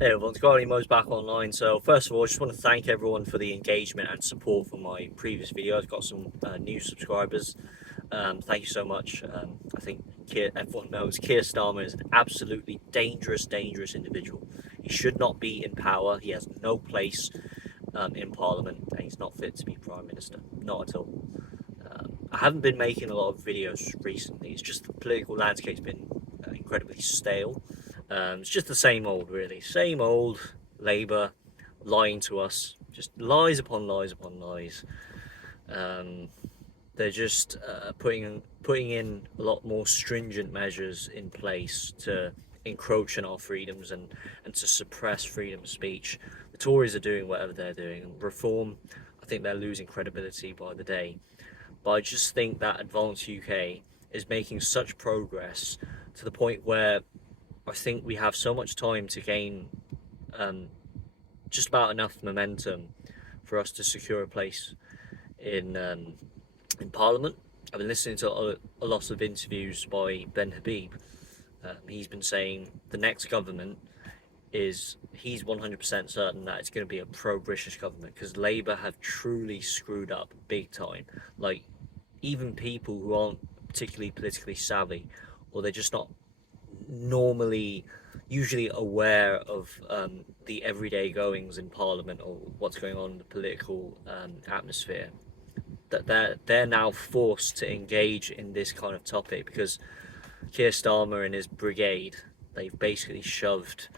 Hey everyone, it's Garden Mo's back online. So first of all, I just want to thank everyone for the engagement and support for my previous video. I've got some new subscribers. Thank you so much. I think everyone knows Keir Starmer is an absolutely dangerous individual. He should not be in power. He has no place in Parliament, and he's not fit to be Prime Minister. Not at all. I haven't been making a lot of videos recently. It's just the political landscape's been incredibly stale. It's just the same old, really. Same old Labour lying to us. Just lies upon lies upon lies. Um, they're just putting in a lot more stringent measures in place to encroach on our freedoms and to suppress freedom of speech. The Tories are doing whatever they're doing. Reform, I think they're losing credibility by the day. But I just think that Advance UK is making such progress to the point where I think we have so much time to gain um, just about enough momentum for us to secure a place in Parliament. I've been listening to a lot of interviews by Ben Habib. He's been saying the next government he's 100% certain that it's going to be a pro-British government because Labour have truly screwed up big time. Like, even people who aren't particularly politically savvy, or they're just not normally usually aware of the everyday goings in Parliament or what's going on in the political atmosphere, that they're now forced to engage in this kind of topic because Keir Starmer and his brigade, they've basically shoved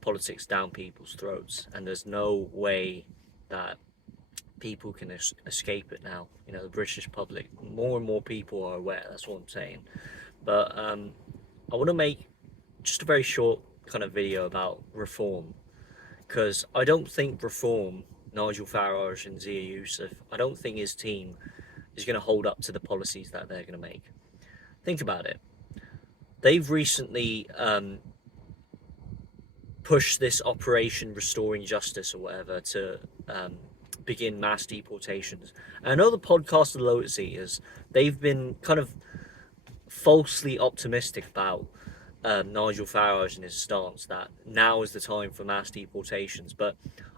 politics down people's throats, and there's no way that people can escape it now. You know, the British public, more and more people are aware. That's what I'm saying. But I want to make just a very short kind of video about reform because I don't think reform, Nigel Farage and Zia Youssef, I don't think his team is going to hold up to the policies that they're going to make. Think about it. They've recently pushed this Operation Restoring Justice or whatever to begin mass deportations. And I know the podcast of the Lotus Eaters, they've been kind of falsely optimistic about Nigel Farage and his stance that now is the time for mass deportations. But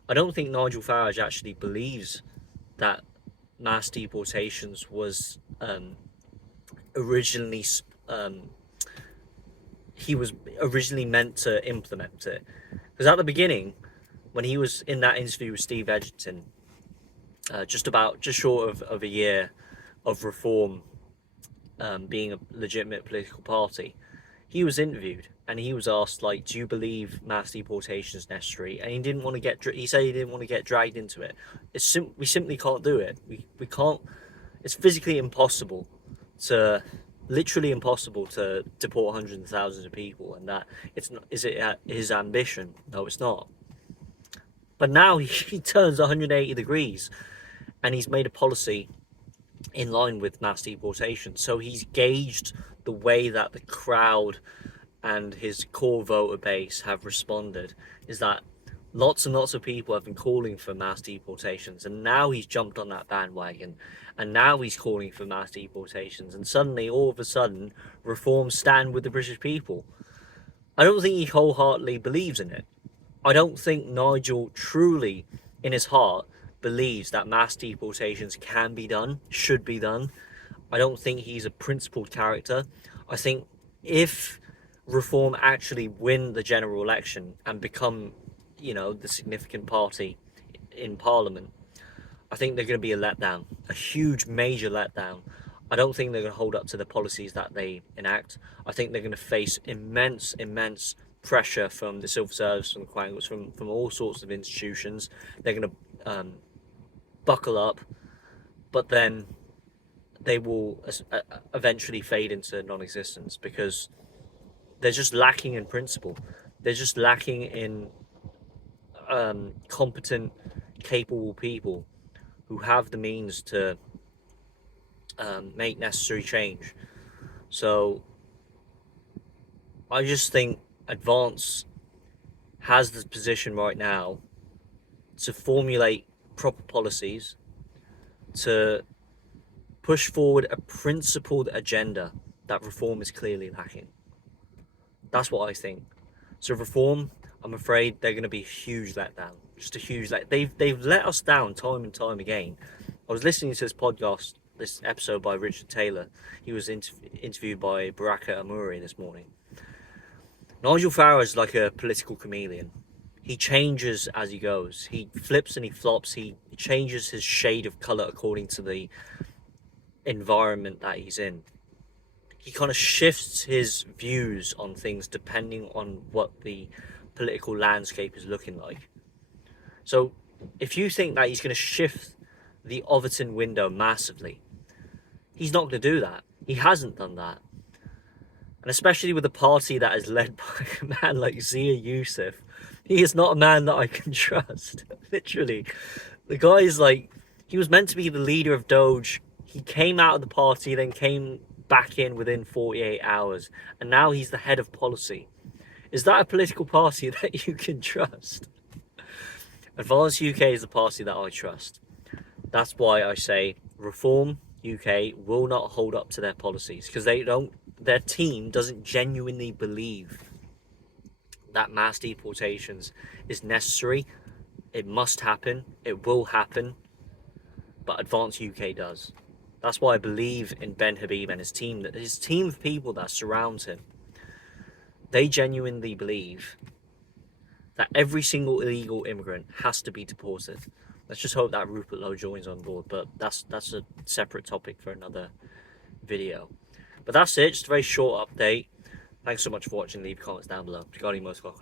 I don't think Nigel Farage actually believes that mass deportations was originally he was originally meant to implement it. Because at the beginning, when he was in that interview with Steve Edgerton, just short of a year of Reform being a legitimate political party, he was interviewed and he was asked, like, do you believe mass deportation is necessary? And he didn't want to he said he didn't want to get dragged into it. We simply can't do it. We can't. It's physically impossible to literally impossible to deport hundreds of thousands of people, and that it's not. Is it his ambition? No, it's not. But now he turns 180 degrees, and he's made a policy in line with mass deportation. So he's gauged the way that the crowd and his core voter base have responded, is that lots and lots of people have been calling for mass deportations, and now he's jumped on that bandwagon, and now he's calling for mass deportations, and suddenly, all of a sudden, reforms stand with the British people. I don't think he wholeheartedly believes in it. I don't think Nigel truly, in his heart, believes that mass deportations can be done, should be done. I don't think he's a principled character. I think if Reform actually win the general election and become, you know, the significant party in Parliament, I think they're going to be a letdown, a huge, major letdown. I don't think they're going to hold up to the policies that they enact. I think they're going to face immense pressure from the civil service, from the Quangles, from all sorts of institutions. They're going to buckle up, but then they will eventually fade into non-existence because they're just lacking in principle. They're just lacking in competent, capable people who have the means to make necessary change. So I just think Advance has the position right now to formulate proper policies, to push forward a principled agenda that Reform is clearly lacking. That's what I think. So Reform, I'm afraid they're going to be a huge letdown. Just a huge they've let us down time and time again. I was listening to this podcast, this episode by Richard Taylor. He was interviewed by Baraka Amuri this morning. Nigel Farage is like a political chameleon. He changes as he goes. He flips and he flops. He changes his shade of colour according to the environment that he's in. He kind of shifts his views on things depending on what the political landscape is looking like. So if you think that he's going to shift the Overton window massively, he's not going to do that. He hasn't done that. And especially with a party that is led by a man like Zia Youssef, he is not a man that I can trust. Literally. The guy is like, he was meant to be the leader of Doge. He came out of the party, then came back in within 48 hours. And now he's the head of policy. Is that a political party that you can trust? Advance UK is the party that I trust. That's why I say Reform UK will not hold up to their policies, because their team doesn't genuinely believe that mass deportations is necessary. It must happen. It will happen. But Advance UK does. That's why I believe in Ben Habib and his team, that his team of people that surrounds him, they genuinely believe that every single illegal immigrant has to be deported. Let's just hope that Rupert Lowe joins on board, but that's a separate topic for another video. But that's it, just a very short update. Thanks so much for watching. Leave comments down below regarding motorcar.